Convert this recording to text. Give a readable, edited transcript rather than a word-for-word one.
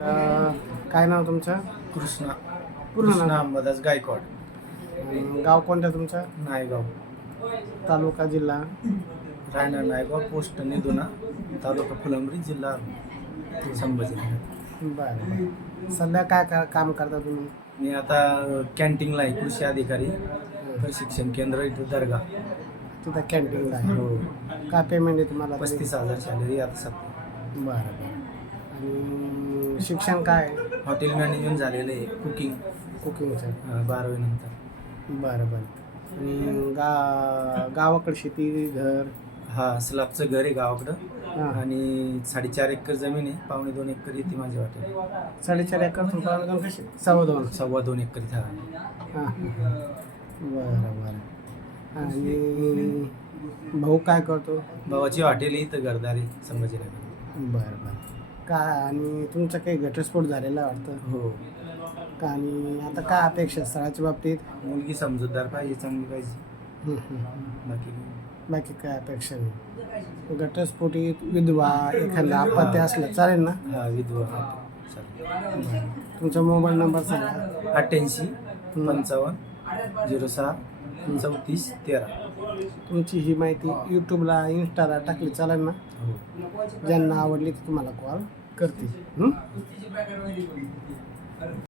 अ, काय नाव तुमचं? कृष्णा पूर्ण कृष्णा नाव? अंबादास गायकवाड. गाव कोणतं तुमचं? नायगाव, तालुका जिल्हा? राहणार नायगाव, पोस्ट निधुना, तालुका फुलंब्री, जिल्हा संभाजीनगर. बरं बरं. सध्या काय काम करता तुम्ही? मी आता कॅन्टीनला आहे, कृषी अधिकारी प्रशिक्षण केंद्र इथं दर्गा. तिथं कॅन्टीनला आहे. हो, काय पेमेंट आहे तुम्हाला तरी? 35,000 सॅलरी आता सध्या. बरं बरं. आणि शिक्षण काय आहे? हॉटेल मॅनेजमेंट झालेलं आहे, कुकिंगचं? 12वी नंतर. बरं बरं. आणि गावाकडे शेती घर? हा, स्लॅबचं घर आहे गावाकडं हां. आणि 4.5 एकर जमीन आहे, 2.25 एकर येते माझ्या हॉटेल. 4.5 एकर तुमचा कशी? 2.25? 2.25 एकर इथं. हां. बरं बरं. आणि भाऊ काय करतो? भावाची हॉटेल आहे इथं घरदारी संभाजीनगर. बरं बरं. काय आणि तुमचं काही घटस्फोट झालेला वाटतं हो, का? आणि आता काय अपेक्षा स्थळाच्या बाबतीत? मुलगी समजूतदार पाहिजे, चांगली पाहिजे, बाकी काही. बाकी काय अपेक्षा नाही. घटस्फोटी विधवा एखादा अपत्य असलं चालेल ना? हा, विधवा. चालेल. बरं. तुमचा मोबाईल नंबर सांगा. 88 55 06 34 13. तुमची ही माहिती यूट्यूबला इंस्टाला टाकली चालेल ना? हो. ज्यांना आवडली ते तुम्हाला कॉल करतील.